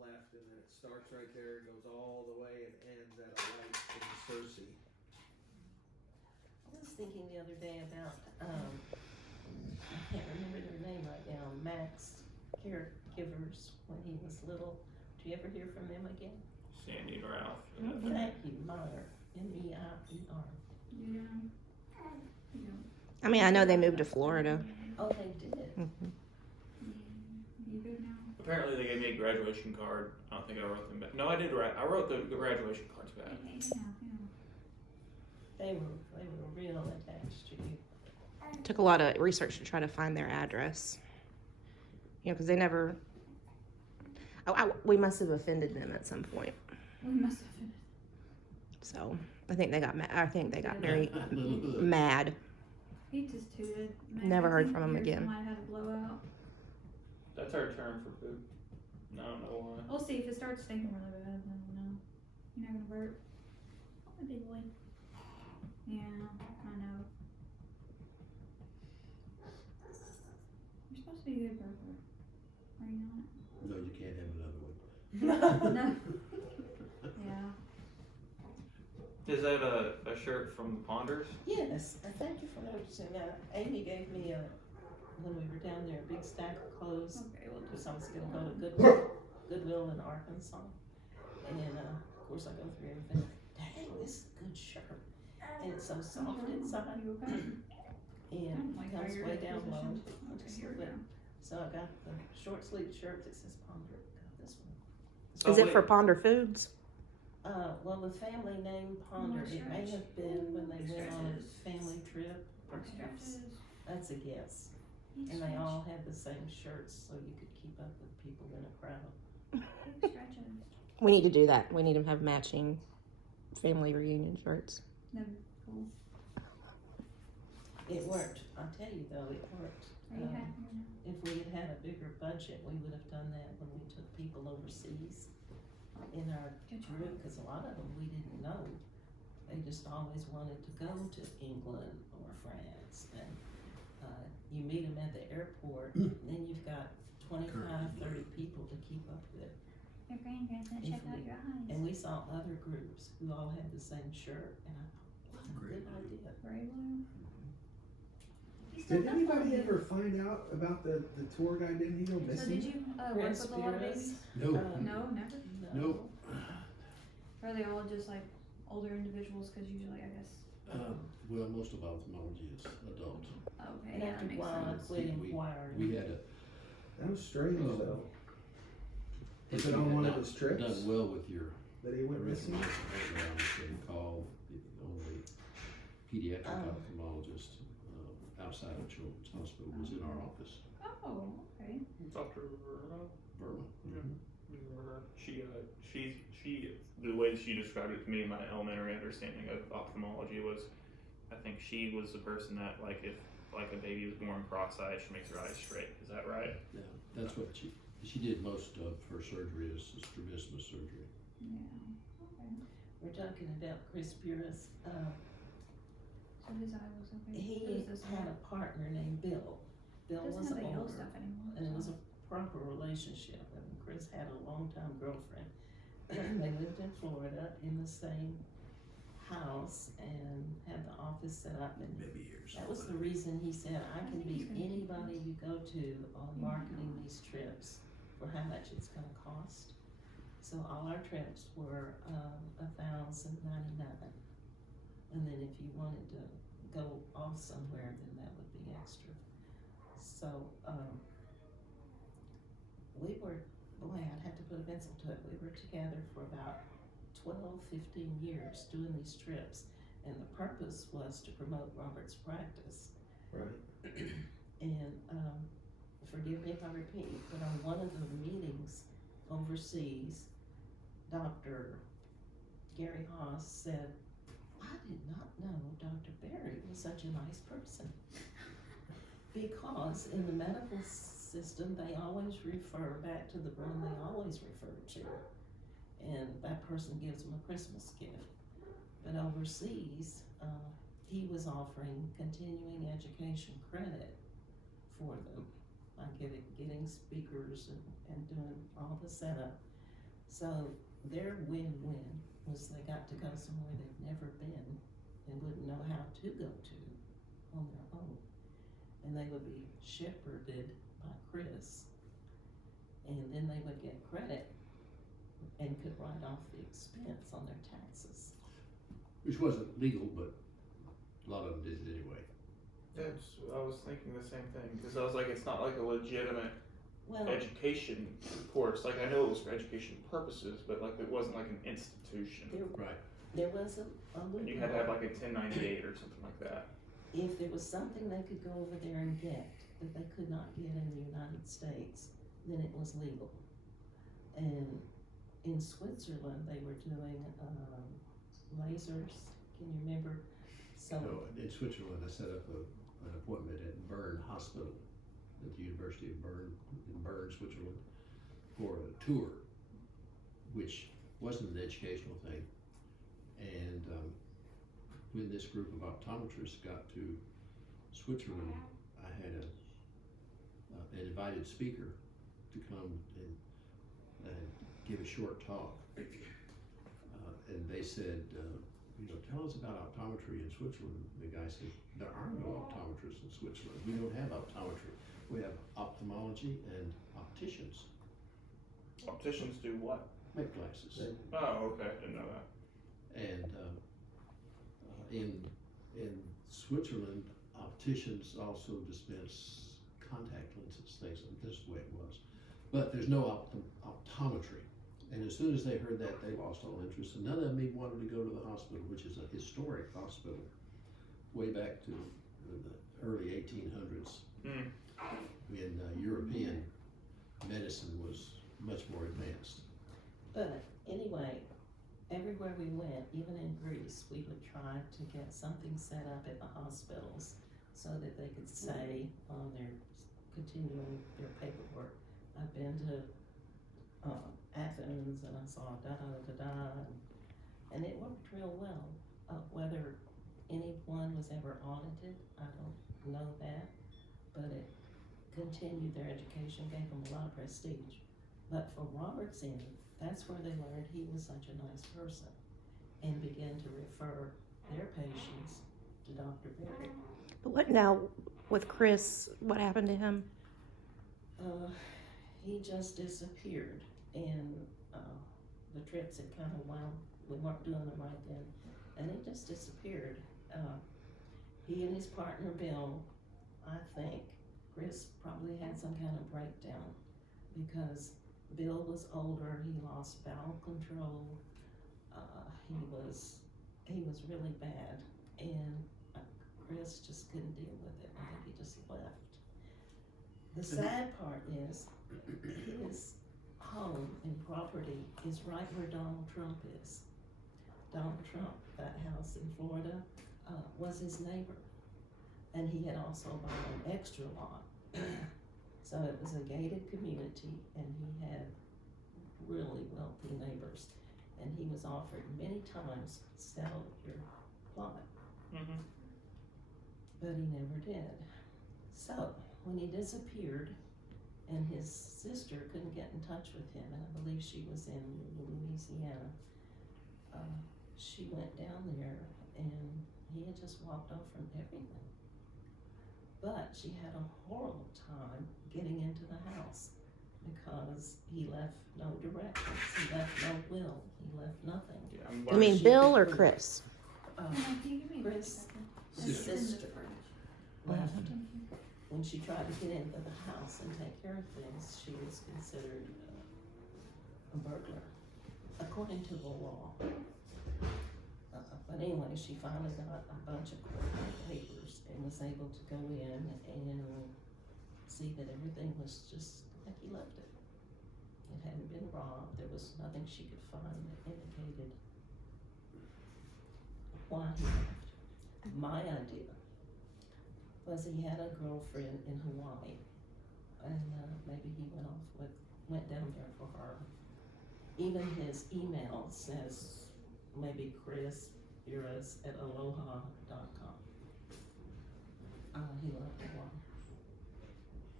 left, and then it starts right there, goes all the way and ends at a light in Cersei. I was thinking the other day about, I can't remember their name right now, Max Caregivers when he was little. Do you ever hear from them again? Sandy and Ralph. Thank you, Meyer, M-E-I-E-R. Yeah. I mean, I know they moved to Florida. Oh, they did? Mm-hmm. You good now? Apparently they gave me a graduation card. I don't think I wrote them back. No, I did write. I wrote the graduation cards back. Okay, They were real attached to you. Took a lot of research to try to find their address. You know, because they never. We must have offended them at some point. We must have been. So I think they got mad. I think they got very mad. He just tooted. Never heard from him again. Somebody had a blowout. That's our term for poop. No, I don't know why. We'll see if it starts stinking really bad. Then we'll know. You're not gonna burp. Oh, my big boy. Yeah, I know. You're supposed to be a good burper. Are you not? No, you can't have another one. No. Yeah. Is that a shirt from the Ponders? Yes, thank you for noticing that. Amy gave me when we were down there, a big stack of clothes. Okay, we'll Because just. I was gonna go to Goodwill in Arkansas. And, of course I go through everything. Dang, this is a good shirt. And it's so soft inside. You okay? And Like it comes your way down low. Okay, here we go. So I got the short sleeve shirt that says Ponder. Got this one. Is it for Ponder Foods? Well, the family name Ponder, it may have been when they went on a family trip, perhaps. That's a guess. And they all had the same shirts, so you could keep up with people in a crowd. Stretches. We need to do that. We need to have matching family reunion shirts. Cool. It worked. I'll tell you though, it worked. Are you happy now? If we had had a bigger budget, we would have done that when we took people overseas in our group, because a lot of them we didn't know. They just always wanted to go to England or France, and you meet them at the airport, and then you've got 25, 30 people to keep up with. Your grandparents gonna check out your eyes. And we saw other groups who all had the same shirt, and I thought, what a good idea. Gray blue. Did anybody ever find out about the tour guide? Didn't he go So missing? did you work with a lot of babies? No. No, never. Nope. Are they all just like older individuals? Because usually, I guess. Well, most of ophthalmology is adult. Okay, And yeah, after that a makes while, sense. I quit inquiring. We had a. That was strange though. If Was it you on had one of not his trips Done well with your that he went missing? background, you can call the only pediatric Oh. ophthalmologist outside of Children's Hospital was in our office. Oh, okay. Dr. Burma. She, the way she described it to me, my elementary understanding of ophthalmology was, I think she was the person that, like, if like a baby was born cross-eyed, she makes her eyes straight. Is that right? Yeah, that's what she did most of her surgery is strabismus surgery. Yeah. Okay. We're talking about Chris Buras. So his eye was okay. He Who's this had one? a partner named Bill. Bill was Doesn't have the yellow older, stuff anymore. and it was so. a proper relationship. And Chris had a longtime girlfriend. They lived in Florida in the same house and had the office set up. And Maybe years. that was the reason he said, I can be anybody you go to on marketing these trips for how much it's gonna cost. So all our trips were $1,099. And then if you wanted to go off somewhere, then that would be extra. So, we were, boy, I'd have to put a pencil to it. We were together for about 12, 15 years doing these trips. And the purpose was to promote Robert's practice. Right. And forgive me if I repeat, but on one of the meetings overseas, Dr. Gary Haas said, I did not know Dr. Berry was such a nice person. Because in the medical system, they always refer back to the one they always refer to. And that person gives them a Christmas gift. But overseas, he was offering continuing education credit for them, like getting speakers and doing all the setup. So their win-win was they got to go somewhere they'd never been and wouldn't know how to go to on their own. And they would be shepherded by Chris. And then they would get credit and could write off the expense on their taxes. Which wasn't legal, but a lot of them did it anyway. I was thinking the same thing, because I was like, it's not like a legitimate Well, education course. Like, I know it was for education purposes, but like, it wasn't like an institution. Right. there was a And you had to have like a 1098 or something like that. if there was something they could go over there and get that they could not get in the United States, then it was legal. And in Switzerland, they were doing lasers. Can you remember? So No, in Switzerland, I set up an appointment at Bern Hospital at the University of Bern, in Bern, Switzerland, for a tour, which wasn't an educational thing. And when this group of optometrists got to Switzerland, I had an invited speaker to come and give a short talk. And they said, tell us about optometry in Switzerland. The guy said, there are no optometrists in Switzerland. We don't have optometry. We have ophthalmology and opticians. Opticians do what? Make glasses. Oh, okay, didn't know that. And in Switzerland, opticians also dispense contact lenses, things like this, the way it was. But there's no optometry. And as soon as they heard that, they lost all interest, and none of them even wanted to go to the hospital, which is a historic hospital, way back to the early 1800s, when European medicine was much more advanced. but anyway, everywhere we went, even in Greece, we would try to get something set up at the hospitals so that they could say on their continuing their paperwork, I've been to Athens and I saw da-da-da-da-da, and it worked real well. Whether anyone was ever audited, I don't know that, but it continued their education, gave them a lot of prestige. But for Robert's end, that's where they learned he was such a nice person and began to refer their patients to Dr. Berry. But what now with Chris? What happened to him? He just disappeared, and the trips had kind of wound, we weren't doing them right then, and he just disappeared. He and his partner Bill, I think Chris probably had some kind of breakdown because Bill was older, he lost bowel control, he was really bad, and Chris just couldn't deal with it. I think he just left. The sad part is his home and property is right where Donald Trump is. Donald Trump, that house in Florida, was his neighbor, and he had also bought an extra lot. So it was a gated community, and he had really wealthy neighbors, and he was offered many times, sell your plot, but he never did. So when he disappeared, and his sister couldn't get in touch with him, and I believe she was in Louisiana, she went down there, and he had just walked off from everything. But she had a horrible time getting into the house because he left no directions, he left no will, he left nothing. Yeah, You mean Bill or Chris? Can you give me a Chris, second? his Sister. sister, left. When she tried to get into the house and take care of things, she was considered a burglar, according to the law. But anyway, she finally got a bunch of court papers and was able to go in and see that everything was just like he left it. It hadn't been robbed. There was nothing she could find that indicated why he left. My idea was he had a girlfriend in Hawaii, and maybe he went down there for her. Even his email says maybe Chris Iris at aloha.com. He left Hawaii.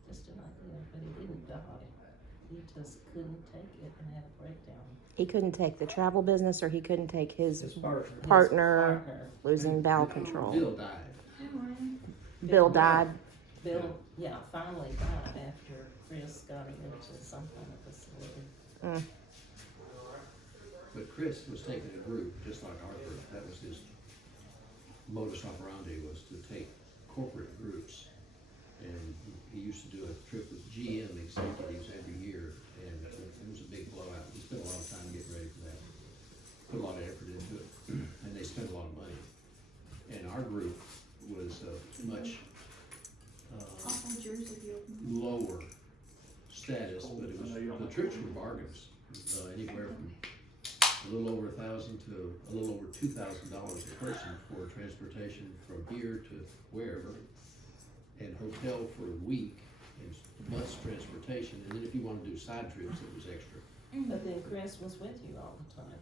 Just an idea, but he didn't die. He he just couldn't take it and had a breakdown. He couldn't take the travel business, or he couldn't take his His partner. His partner losing bowel control. Bill died. Bill died. Bill, yeah, finally died after Chris got him into some kind of facility. But Chris was taking a group, just like our group. That was his modus operandi, was to take corporate groups. And he used to do a trip with GM executives every year, and it was a big blowout. He spent a lot of time getting ready for that. Put a lot of effort into it, and they spent a lot of money. And our group was much lower status, but it was, the trips were bargains. Anywhere from a little over $1,000 to a little over $2,000 a person for transportation from here to wherever, and hotel for a week, and bus transportation, and then if you want to do side trips, it was extra. But then Chris was with you all the time.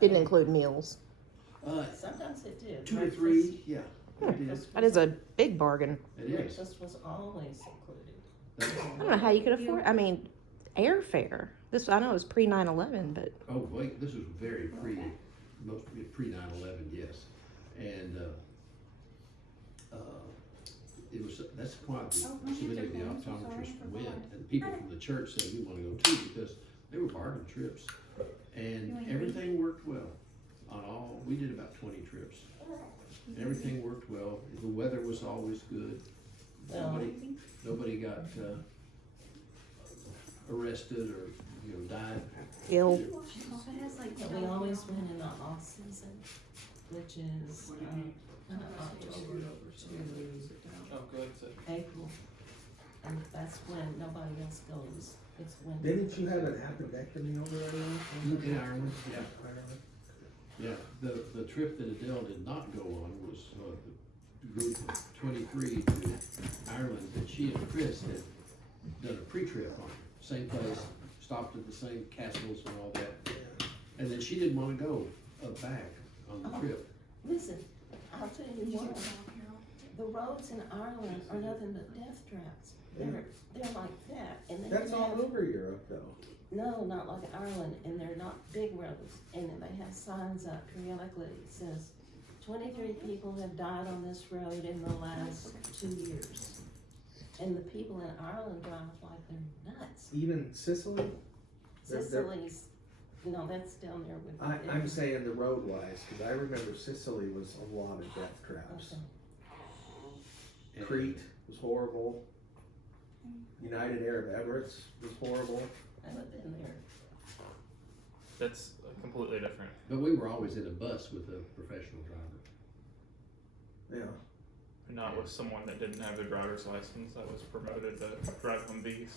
Didn't include meals. Sometimes it did. 2 to 3, yeah. It is. That is a big bargain. It is. Breakfast was always included. I don't know how you could afford. I mean, airfare. This I know it was pre 9/11, but Oh, wait, this was very pre 9/11, yes. And, it was, that's why so many of the optometrists went, and people from the church said, we wanna go too, because they were bargain trips. And everything worked well on all, we did about 20 trips. Everything worked well, the weather was always good. Nobody got, arrested or, died. ill. But we always went in the off season, which is, October to Oh, good. April. And that's when nobody else goes. It's when. Didn't you have an appendectomy over there? In Ireland, yeah. Yeah, the trip that Adele did not go on was, the group of 23 to Ireland that she and Chris had done a pre-trip on. Same place, stopped at the same castles and all that. And then she didn't wanna go back on the trip. Listen, I'll tell you what, the roads in Ireland are nothing but death traps. They're like that, and they That's all have, over Europe though. no, not like Ireland, and they're not big roads, and then they have signs up periodically that says 23 people have died on this road in the last 2 years. And the people in Ireland drive like they're nuts. Even Sicily? They're- Sicily's, no, that's down there with. I'm saying the road wise, cause I remember Sicily was a lot of death traps. Okay. And- Crete was horrible. United Arab Emirates was horrible. I haven't been there. That's completely different. But we were always in a bus with a professional driver. Yeah. Not with someone that didn't have a driver's license that was promoted to drive Humvees.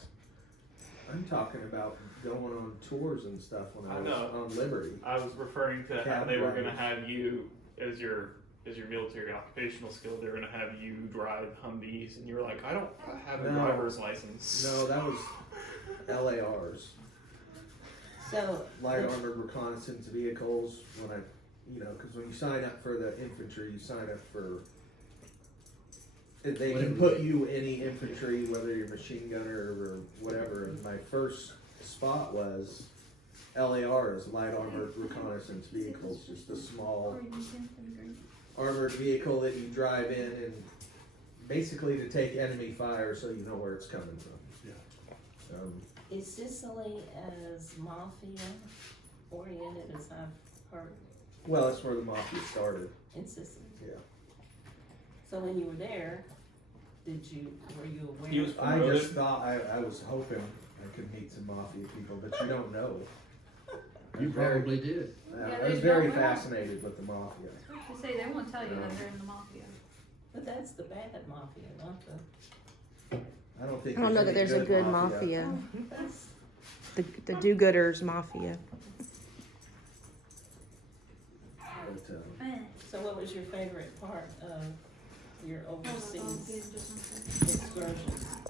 I'm talking about going on tours and stuff when I I was know. on Liberty. I was referring to how Cab they were drivers. going to have you as your military occupational skill. They were going to have you drive Humvees, and you were like, I don't have a No. driver's license. No, that was LARs. So. Light armored reconnaissance vehicles, when cause when you sign up for the infantry, you sign up for, they can put you any infantry, whether you're machine gunner or whatever, and my first spot was LARs, light armored reconnaissance vehicles, just a small armored vehicle that you drive in and basically to take enemy fire so you know where it's coming from. Yeah. Is Sicily as mafia oriented as I've heard Well, that's where the mafia started. in Sicily? Yeah. So when you were there, were you aware? He was I promoted. just thought, I was hoping I could meet some mafia people, but you don't know. You probably did. I they was very don't know. fascinated with the mafia. To say they won't tell you that they're in the mafia. But that's the bad mafia, not the. I don't think. I don't know that any there's a good mafia. That's, The do-gooders mafia. But, so what was your favorite part of your Hold on, I'll overseas get just one second. excursions?